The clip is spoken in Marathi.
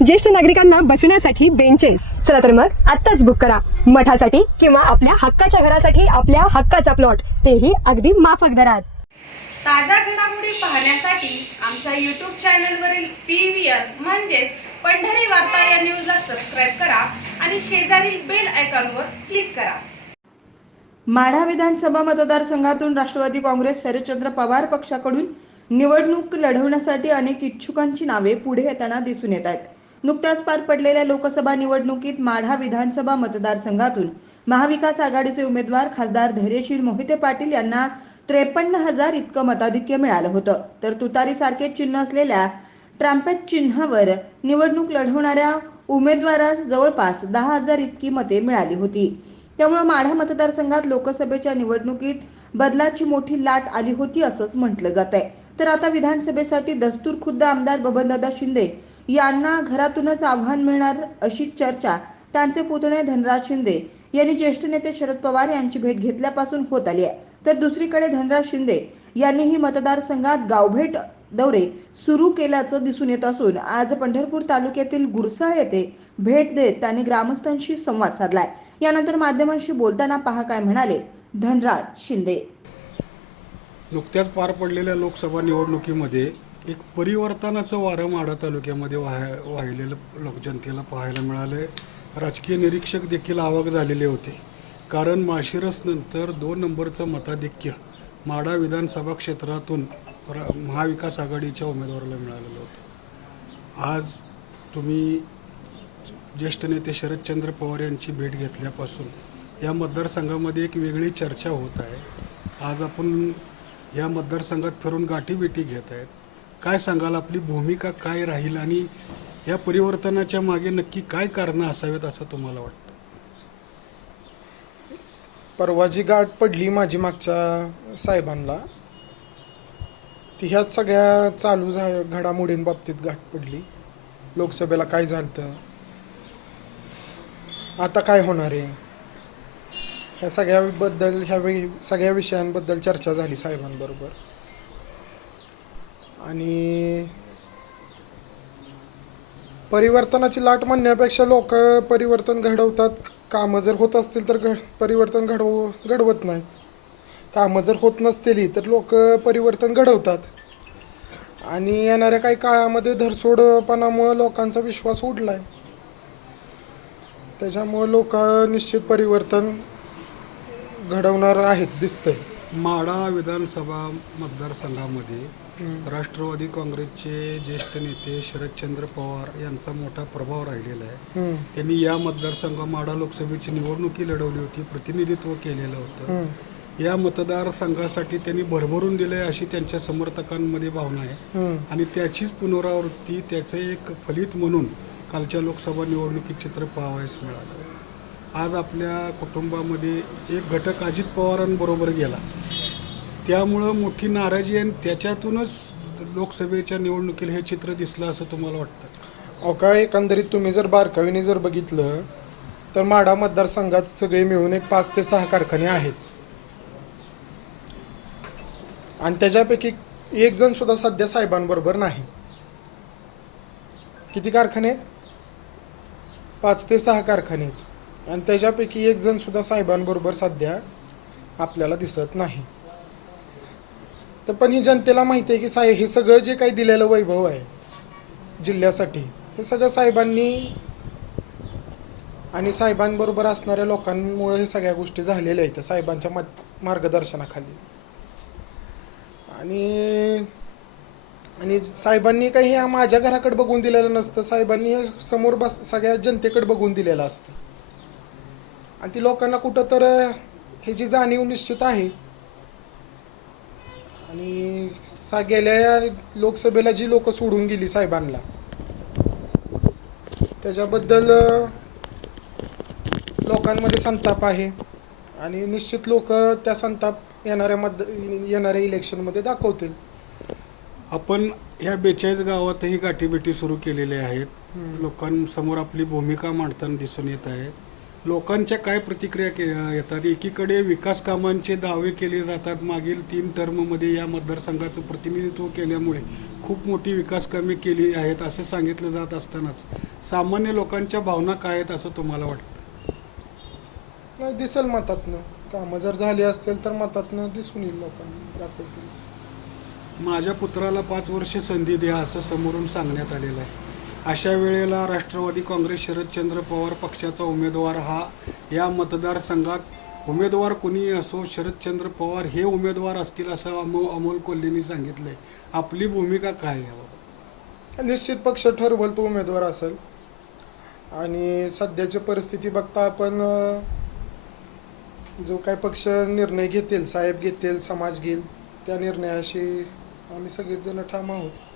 ज्येष्ठ नागरिकांना बसण्यासाठी बेंचेस चला तर मग आत्ताच बुक करा. मठासाठी किंवा आपल्या हक्काच्या घरासाठी आपल्या हक्काचा प्लॉट तेही अगदी माफक दरात. ताज्या घडामोडी पाहण्यासाठी आमच्या यूट्यूब चॅनलवरील पी व्ही आर म्हणजेच पंढरी वार्ता या न्यूजला सबस्क्राईब करा आणि शेजारील बेल आयकॉनवर क्लिक करा. माढा विधानसभा मतदारसंघातून राष्ट्रवादी काँग्रेस शरदचंद्र पवार पक्षाकडून निवडणूक लढवण्यासाठी अनेक इच्छुकांची नावे पुढे येताना दिसून येत आहेत. नुकत्याच पार पडलेल्या लोकसभा निवडणुकीत माढा विधानसभा मतदारसंघातून महाविकास आघाडीचे उमेदवार खासदार धैर्यशील मोहिते पाटील यांना त्रेपन्न हजार इतकं मताधिक्य मिळालं होतं. तर तुतारीसारखे चिन्ह असलेल्या ट्रम्पेट चिन्हावर निवडणूक लढवणाऱ्या उमेदवारास जवळपास दहा हजार इतकी मते मिळाली होती. त्यामुळे माढा मतदारसंघात लोकसभेच्या निवडणुकीत बदलाची मोठी लाट आली होती असंच म्हटलं जात आहे तर आता विधानसभेसाठी दस्तूर खुद्द आमदार बबनदादा शिंदे यांना घरातूनच आव्हान मिळणार अशी चर्चा त्यांचे पुतणे धनराज शिंदे यांनी ज्येष्ठ नेते शरद पवार यांची भेट घेतल्यापासून होत आली आहे. तर दुसरीकडे धनराज शिंदे यांनीही मतदारसंघात गावभेट दौरे सुरू केल्याचं दिसून येत असून आज पंढरपूर तालुक्यातील गुरसाळ येथे भेट देत त्यांनी ग्रामस्थांशी संवाद साधलाय. यानंतर माध्यमांशी बोलताना पहा काय म्हणाले धनराज शिंदे. नुकत्याच पार पडलेल्या लोकसभा निवडणुकीमध्ये एक परिवर्तनाचं वारं माढा तालुक्यामध्ये वाह वाहिलेलं लोकजनतेला पाहायला मिळालं राजकीय निरीक्षक देखील आवक झालेले होते. कारण माशिरस नंतर दोन नंबरचं मताधिक्य माढा विधानसभा क्षेत्रातून महाविकास आघाडीच्या उमेदवाराला मिळालेलं होतं. आज तुम्ही ज्येष्ठ नेते शरदचंद्र पवार यांची भेट घेतल्यापासून या मतदारसंघामध्ये एक वेगळी चर्चा होत आहे. आज आपण या मतदारसंघात फिरून गाठीबेटी घेत आहेत. काय सांगाल? आपली भूमिका काय राहील आणि या परिवर्तनाच्या मागे नक्की काय कारणं असावेत असं तुम्हाला वाटतं? परवाची गाठ पडली माझी मागच्या साहेबांना. ती ह्याच सगळ्या चालू झा घडामोडींबाबतीत गाठ पडली. लोकसभेला काय झालं आता काय होणार आहे? ह्या सगळ्याबद्दल ह्या वेळी सगळ्या विषयांबद्दल चर्चा झाली साहेबांबरोबर. आणि परिवर्तनाची लाट म्हणण्यापेक्षा लोक परिवर्तन घडवतात. कामं जर होत असतील तर घ परिवर्तन घडव घडवत नाही. कामं जर होत नसतील तर लोक परिवर्तन घडवतात. आणि येणाऱ्या काही काळामध्ये धरसोडपणामुळं लोकांचा विश्वास उडलाय. त्याच्यामुळं लोक निश्चित परिवर्तन घडवणार आहेत दिसतंय. माढा विधानसभा मतदारसंघामध्ये राष्ट्रवादी काँग्रेसचे ज्येष्ठ नेते शरदचंद्र पवार यांचा मोठा प्रभाव राहिलेला आहे. त्यांनी या मतदारसंघ माढा लोकसभेची निवडणुकी लढवली होती प्रतिनिधित्व केलेलं होतं. या मतदारसंघासाठी त्यांनी भरभरून दिले अशी त्यांच्या समर्थकांमध्ये भावना आहे. आणि त्याचीच पुनरावृत्ती त्याचे एक फलित म्हणून कालच्या लोकसभा निवडणुकीत चित्र पाहावयास मिळालं. आज आपल्या कुटुंबामध्ये एक घटक अजित पवारांबरोबर गेला. त्यामुळं मोठी नाराजी आहे आणि त्याच्यातूनच लोकसभेच्या निवडणुकीला हे चित्र दिसलं असं तुम्हाला वाटतं? अहो काय एकंदरीत तुम्ही जर बारकावीने जर बघितलं तर माढा मतदारसंघात सगळे मिळून एक पाच ते सहा कारखाने आहेत. आणि त्याच्यापैकी एक जण सुद्धा सध्या साहेबांबरोबर नाही. किती कारखाने आहेत? पाच ते सहा कारखाने आहेत. आणि त्याच्यापैकी एक जण सुद्धा साहेबांबरोबर सध्या आपल्याला दिसत नाही. तर पण ही जनतेला माहिती आहे की साहेब हे सगळं जे काही दिलेलं वैभव आहे जिल्ह्यासाठी हे सगळं साहेबांनी आणि साहेबांबरोबर असणाऱ्या लोकांमुळे हे सगळ्या गोष्टी झालेल्या आहेत साहेबांच्या मत मार्गदर्शनाखाली. आणि आणि साहेबांनी काही हे माझ्या घराकडे बघून दिलेलं नसतं साहेबांनी हे समोर बस सगळ्या जनतेकडे बघून दिलेलं असतं. आणि ती लोकांना कुठं तर हे जी जाणीव निश्चित आहे. आणि सा गेल्या लोकसभेला जी लोक सोडून गेली साहेबांना त्याच्याबद्दल लोकांमध्ये संताप आहे. आणि निश्चित लोक त्या संताप येणाऱ्या मत येणाऱ्या इलेक्शनमध्ये दाखवतील. आपण ह्या बेचाळीस गावातही गाठीभेटी सुरू केलेल्या आहेत. लोकांसमोर आपली भूमिका मांडताना दिसून येत आहे. लोकांच्या काय प्रतिक्रिया के येतात? एकीकडे विकास कामांचे दावे केले जातात मागील तीन टर्ममध्ये या मतदारसंघाचं प्रतिनिधित्व केल्यामुळे खूप मोठी विकास कामे केली आहेत असे सांगितलं जात असतानाच. सामान्य लोकांच्या भावना काय आहेत असं तुम्हाला वाटतं? नाही दिसेल मतातनं. कामं जर झाली असतील तर मतातनं दिसून येईल लोकांना दाखवतील. माझ्या पुत्राला पाच वर्ष संधी द्या असं समोरून सांगण्यात आलेलं आहे. अशा वेळेला राष्ट्रवादी काँग्रेस शरदचंद्र पवार पक्षाचा उमेदवार हा या मतदारसंघात उमेदवार कुणी असो शरदचंद्र पवार हे उमेदवार असतील असं अमो अमोल कोल्हेंनी सांगितलंय. आपली भूमिका काय आहे निश्चित पक्ष ठरवल तो उमेदवार असेल. आणि सध्याची परिस्थिती बघता आपण जो काय पक्ष निर्णय घेतील साहेब घेतील समाज घेईल त्या निर्णयाशी आम्ही सगळेच जण ठाम आहोत.